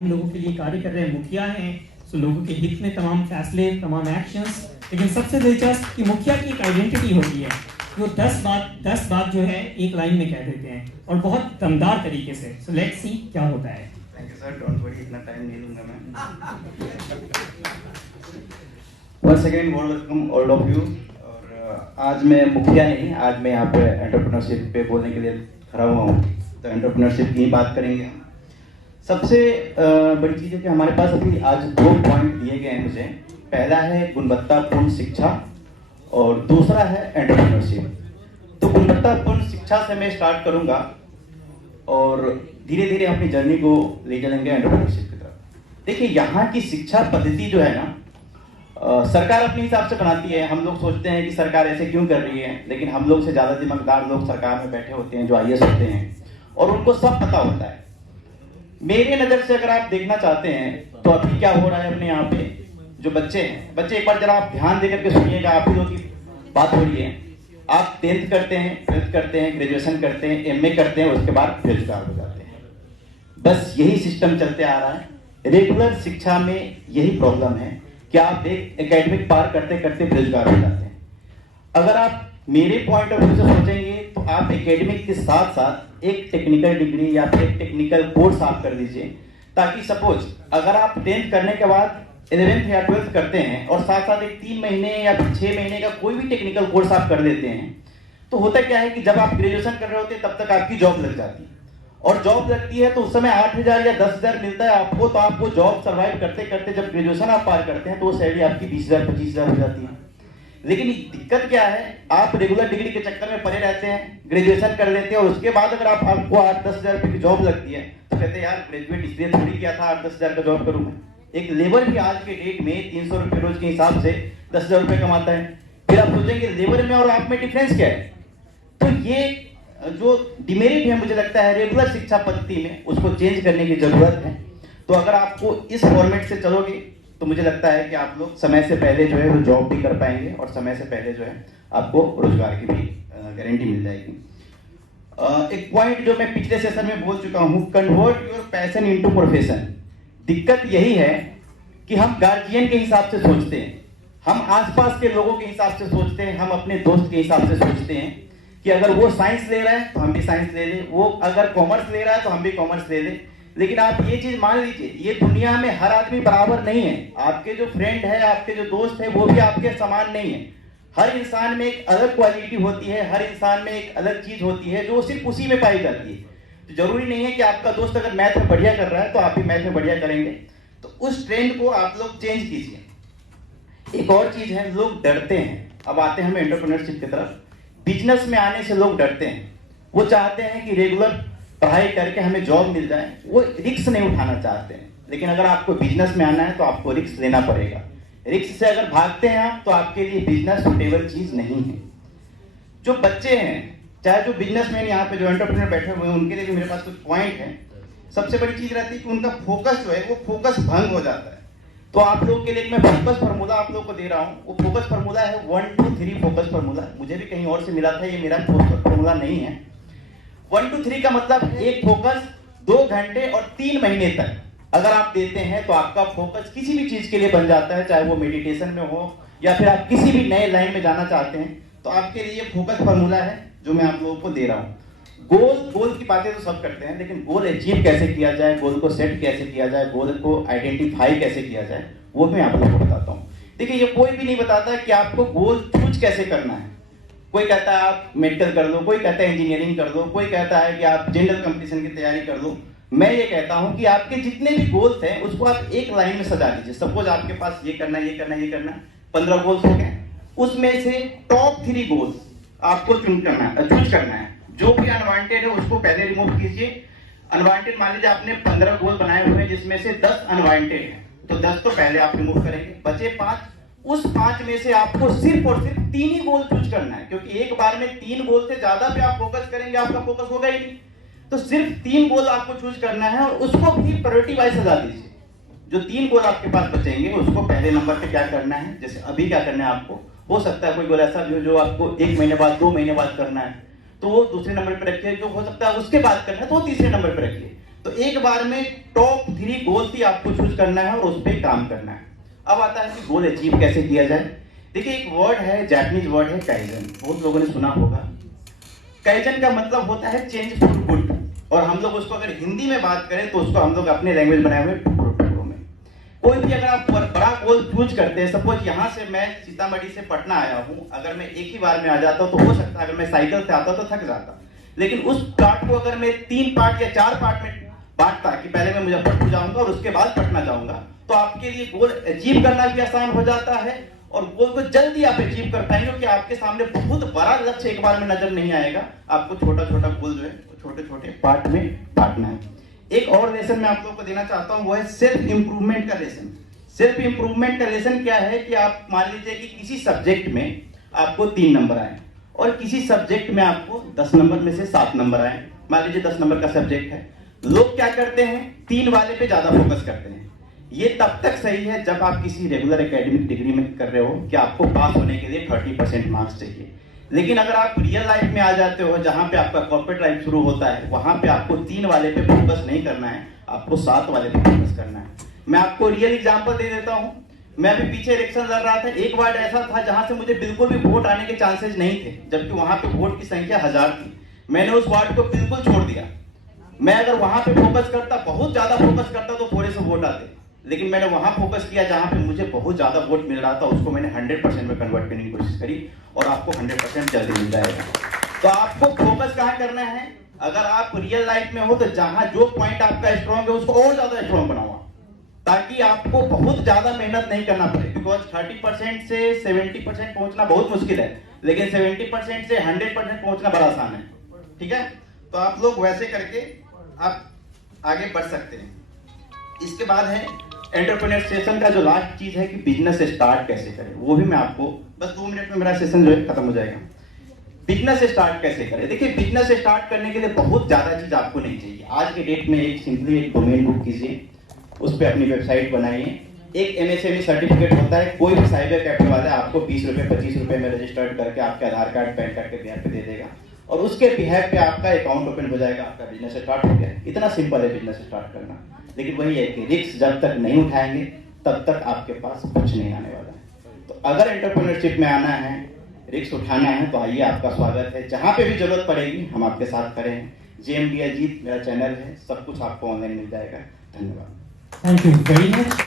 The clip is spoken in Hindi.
लोगों के लिए कार्य कर रहे मुखिया हैं, तो लोगों के हित में तमाम फैसले, तमाम एक्शंस। लेकिन सबसे दिलचस्प कि मुखिया की एक आइडेंटिटी होती है, वो 10 बात जो है एक लाइन में कह देते हैं और बहुत दमदार तरीके से। सो लेट्स सी क्या होता है। Thank you sir, don't worry, इतना टाइम नहीं लूंगा मैं। Once again welcome all of you. और आज मैं मुखिया नहीं, आज मैं यहाँ पे एंटरप्रेन्योरशिप पे बोलने के लिए खड़ा हुआ हूँ। तो एंटरप्रेन्योरशिप की बात करेंगे हम। सबसे बड़ी चीज़ है कि हमारे पास अभी आज 2 पॉइंट दिए गए हैं मुझे। पहला है गुणवत्तापूर्ण शिक्षा और दूसरा है एंटरप्रेन्योरशिप। तो गुणवत्तापूर्ण शिक्षा से मैं स्टार्ट करूंगा और धीरे धीरे अपनी जर्नी को ले चलेंगे एंटरप्रेन्योरशिप की तरफ। देखिए, यहाँ की शिक्षा पद्धति जो है ना, सरकार अपने हिसाब से बनाती है। हम लोग सोचते हैं कि सरकार ऐसे क्यों कर रही है, लेकिन हम लोग से ज़्यादा दिमागदार लोग सरकार में बैठे होते हैं जो IAS होते हैं, और उनको सब पता होता है। मेरे नज़र से अगर आप देखना चाहते हैं तो अभी क्या हो रहा है अपने यहाँ पे जो बच्चे हैं, बच्चे एक बार जरा आप ध्यान देकर के सुनिएगा। आप ही लोगों की बात हो रही है। आप 10th करते हैं, 12th करते हैं, ग्रेजुएशन करते हैं, MA करते हैं, उसके बाद बेरोजगार हो जाते हैं। बस यही सिस्टम चलते आ रहा है। रेगुलर शिक्षा में यही प्रॉब्लम है कि आप एक एकेडमिक पार करते करते बेरोजगार हो जाते हैं। अगर आप मेरे पॉइंट ऑफ व्यू से सोचेंगे तो आप एकेडमिक के साथ साथ एक टेक्निकल डिग्री या फिर एक टेक्निकल कोर्स आप कर लीजिए, ताकि सपोज अगर आप 10th करने के बाद 11th या 12th करते हैं और साथ साथ एक 3 महीने या 6 महीने का कोई भी टेक्निकल कोर्स आप कर लेते हैं, तो होता क्या है कि जब आप ग्रेजुएशन कर रहे होते हैं तब तक आपकी जॉब लग जाती है। और जॉब लगती है तो उस समय 8,000 या 10,000 मिलता है आपको। तो आपको जॉब सर्वाइव करते करते जब ग्रेजुएशन आप पार करते हैं तो वो सैलरी आपकी 20,000 25,000 हो जाती है। लेकिन दिक्कत क्या है, आप रेगुलर डिग्री के चक्कर में पड़े रहते हैं, ग्रेजुएशन कर लेते हैं और उसके बाद अगर आपको 8-10 हज़ार रुपये की जॉब लगती है तो कहते हैं यार ग्रेजुएट इसलिए थोड़ी किया था 8-10 हज़ार का जॉब करूँ। एक लेबर भी आज के डेट में 300 रुपये रोज के हिसाब से 10,000 रुपये कमाता है। फिर आप सोचेंगे लेबर में और आप में डिफरेंस क्या है। तो ये जो डिमेरिट है मुझे लगता है रेगुलर शिक्षा पद्धति में, उसको चेंज करने की जरूरत है। तो अगर आपको इस फॉर्मेट से चलोगे तो मुझे लगता है कि आप लोग समय से पहले जो है वो जॉब भी कर पाएंगे और समय से पहले जो है आपको रोजगार की भी गारंटी मिल जाएगी। एक पॉइंट जो मैं पिछले सेशन में बोल चुका हूँ, convert your passion into profession. दिक्कत यही है कि हम गार्जियन के हिसाब से सोचते हैं, हम आसपास के लोगों के हिसाब से सोचते हैं, हम अपने दोस्त के हिसाब से सोचते हैं कि अगर वो साइंस ले रहा है तो हम भी साइंस ले लें, वो अगर कॉमर्स ले रहा है तो हम भी कॉमर्स ले लें। लेकिन आप ये चीज मान लीजिए, ये दुनिया में हर आदमी बराबर नहीं है। आपके जो फ्रेंड है, आपके जो दोस्त है, वो भी आपके समान नहीं है। हर इंसान में एक अलग क्वालिटी होती है, हर इंसान में एक अलग चीज होती है जो सिर्फ उसी में पाई जाती है। तो जरूरी नहीं है कि आपका दोस्त अगर मैथ में बढ़िया कर रहा है तो आप भी मैथ में बढ़िया करेंगे। तो उस ट्रेंड को आप लोग चेंज कीजिए। एक और चीज है, लोग डरते हैं। अब आते हैं हम एंटरप्रेन्योरशिप की तरफ। बिजनेस में आने से लोग डरते हैं। वो चाहते हैं कि रेगुलर पढ़ाई करके हमें जॉब मिल जाए, वो रिस्क नहीं उठाना चाहते हैं। लेकिन अगर आपको बिजनेस में आना है तो आपको रिस्क लेना पड़ेगा। रिस्क से अगर भागते हैं आप तो आपके लिए बिजनेस सुटेबल चीज नहीं है। जो बच्चे हैं, चाहे जो बिजनेसमैन यहाँ पे जो एंटरप्रेन्योर बैठे हुए हैं, उनके लिए भी मेरे पास कुछ पॉइंट है। सबसे बड़ी चीज रहती है कि उनका फोकस जो है वो फोकस भंग हो जाता है। तो आप लोगों के लिए मैं फोकस फार्मूला आप लोग को दे रहा हूँ। वो फोकस फार्मूला है 1 2 3 फोकस फार्मूला। मुझे भी कहीं और से मिला था, ये मेरा फोकस फार्मूला नहीं है। 1 2 3 का मतलब एक फोकस 2 घंटे और 3 महीने तक अगर आप देते हैं तो आपका फोकस किसी भी चीज के लिए बन जाता है, चाहे वो मेडिटेशन में हो या फिर आप किसी भी नए लाइन में जाना चाहते हैं। तो आपके लिए फोकस फार्मूला है जो मैं आप लोगों को दे रहा हूँ। गोल की बातें तो सब करते हैं, लेकिन गोल अचीव कैसे किया जाए, गोल को सेट कैसे किया जाए, गोल को आइडेंटिफाई कैसे किया जाए, वो मैं आप लोगों को बताता हूँ। देखिए, ये कोई भी नहीं बताता कि आपको गोल चूज कैसे करना है। कोई कहता है आप मेडिकल कर लो, कोई कहता है इंजीनियरिंग कर लो, कोई कहता है कि आप जनरल कंपटीशन की तैयारी कर लो। मैं ये कहता हूं कि आपके जितने भी गोल्स हैं उसको आप एक लाइन में सजा लीजिए। सपोज आपके पास ये करना ये करना ये करना 15 गोल्स हो गए। उसमें से टॉप 3 गोल्स आपको चूज करना है। जो भी अनवांटेड है उसको पहले रिमूव कीजिए। अनवांटेड मान लीजिए आपने 15 गोल बनाए हुए हैं जिसमें से 10 अनवांटेड है, तो 10 तो पहले आप रिमूव करेंगे। बचे 5, उस 5 में से आपको सिर्फ और सिर्फ 3 ही गोल चूज करना है, क्योंकि एक बार में 3 गोल से ज्यादा पे आप फोकस करेंगे आपका फोकस होगा ही नहीं। तो सिर्फ 3 गोल आपको चूज करना है और उसको भी प्रायोरिटी वाइज सजा दीजिए। जो 3 गोल आपके पास बचेंगे उसको पहले नंबर पे क्या करना है, जैसे अभी क्या करना है आपको, हो सकता है कोई गोल ऐसा जो आपको 1 महीने बाद 2 महीने बाद करना है, तो वो दूसरे नंबर पे रखिए। जो हो सकता है उसके बाद करना है तो वो तीसरे नंबर पे रखिए। तो एक बार में टॉप 3 गोल्स ही आपको चूज करना है और उस पर काम करना है। अब आता है कि गोल अचीव कैसे किया जाए। देखिए, एक वर्ड है, जापानीज वर्ड है काइजन, बहुत लोगों ने सुना होगा। काइजन का मतलब होता है चेंज फॉर गुड, और हम लोग उसको अगर हिंदी में बात करें तो उसको हम लोग अपने लैंग्वेज बनाए हुए टुकड़ों में। कोई भी अगर आप बड़ा गोल चूज करते हैं, सपोज यहाँ से मैं सीतामढ़ी से पटना आया हूँ, अगर मैं एक ही बार में आ जाता हूँ तो हो सकता है अगर मैं साइकिल से आता तो थक जाता, लेकिन उस पार्ट को अगर मैं 3 पार्ट या 4 पार्ट में बांटता कि पहले मैं मुजफ्फरपुर जाऊंगा और उसके बाद पटना जाऊंगा, तो आपके लिए गोल अचीव करना भी आसान हो जाता है और गोल को जल्दी आप अचीव कर पाएंगे, क्योंकि आपके सामने बहुत बड़ा लक्ष्य एक बार में नजर नहीं आएगा। आपको छोटा छोटा गोल जो है छोटे छोटे पार्ट में बांटना है। एक और लेसन मैं आप लोगों को देना चाहता हूं, वो है सेल्फ इंप्रूवमेंट का लेसन। सेल्फ इंप्रूवमेंट का लेसन क्या है कि आप मान लीजिए कि किसी सब्जेक्ट में आपको 3 नंबर आए और किसी सब्जेक्ट में आपको 10 नंबर में से 7 नंबर आए। मान लीजिए 10 नंबर का सब्जेक्ट है, लोग क्या करते हैं, 3 वाले पे ज्यादा फोकस करते हैं। ये तब तक सही है जब आप किसी रेगुलर एकेडमिक डिग्री में कर रहे हो कि आपको पास होने के लिए 30% मार्क्स चाहिए। लेकिन अगर आप रियल लाइफ में आ जाते हो, जहां पे आपका कॉर्पोरेट लाइफ शुरू होता है, वहां पे आपको 3 वाले पे फोकस नहीं करना है, आपको 7 वाले पे फोकस करना है। मैं आपको रियल एग्जांपल दे देता हूं। मैं अभी पीछे इलेक्शन लड़ रहा था, एक वार्ड ऐसा था जहां से मुझे बिल्कुल भी वोट आने के चांसेस नहीं थे, जबकि वहां पे वोट की संख्या 1000 थी। मैंने उस वार्ड को बिल्कुल छोड़ दिया। मैं अगर वहां पे फोकस करता, बहुत ज्यादा फोकस करता, तो थोड़े से वोट आते, लेकिन मैंने वहां फोकस किया जहां पे मुझे बहुत ज्यादा वोट मिल रहा था, उसको मैंने 100% में कन्वर्ट करने की कोशिश करी और आपको 100% जल्दी मिल जाएगा। तो आपको फोकस कहां करना है, अगर आप रियल लाइफ में हो तो जहां जो पॉइंट आपका स्ट्रॉन्ग है उसको और ज्यादा स्ट्रॉन्ग बनाओ, ताकि आपको बहुत ज्यादा मेहनत नहीं करना पड़े। बिकॉज 30% से 70% पहुंचना बहुत मुश्किल है, लेकिन 70% से 100% पहुंचना बड़ा आसान है। ठीक है, तो आप लोग वैसे करके आप आगे बढ़ सकते हैं। इसके बाद है एंटरप्रेन्योर सेशन का जो लास्ट चीज है कि बिजनेस स्टार्ट कैसे करें, वो भी मैं आपको बस 2 मिनट में मेरा सेशन जो है खत्म हो जाएगा। बिजनेस स्टार्ट कैसे करें। देखिए, बिजनेस स्टार्ट करने के लिए बहुत ज्यादा चीज आपको नहीं चाहिए। आज के डेट में एक सिंपली एक डोमेन बुक कीजिए, उस पर अपनी वेबसाइट बनाइए, एक MSME सर्टिफिकेट होता है, कोई भी साइबर कैफे वाला आपको 20 रुपए 25 रुपए में रजिस्टर्ड करके आपके आधार कार्ड पैन कार्ड के बिहार पे दे देगा और उसके बिहार पे आपका अकाउंट ओपन हो जाएगा, आपका बिजनेस स्टार्ट हो गया। इतना सिंपल है बिजनेस स्टार्ट करना। लेकिन वही है कि रिस्क जब तक नहीं उठाएंगे तब तक आपके पास कुछ नहीं आने वाला है। तो अगर एंटरप्रेन्योरशिप में आना है, रिस्क उठाना है, तो आइए, आपका स्वागत है। जहां पे भी जरूरत पड़ेगी हम आपके साथ खड़े हैं। JMD अजीत मेरा चैनल है, सब कुछ आपको ऑनलाइन मिल जाएगा। धन्यवाद। Thank you very much.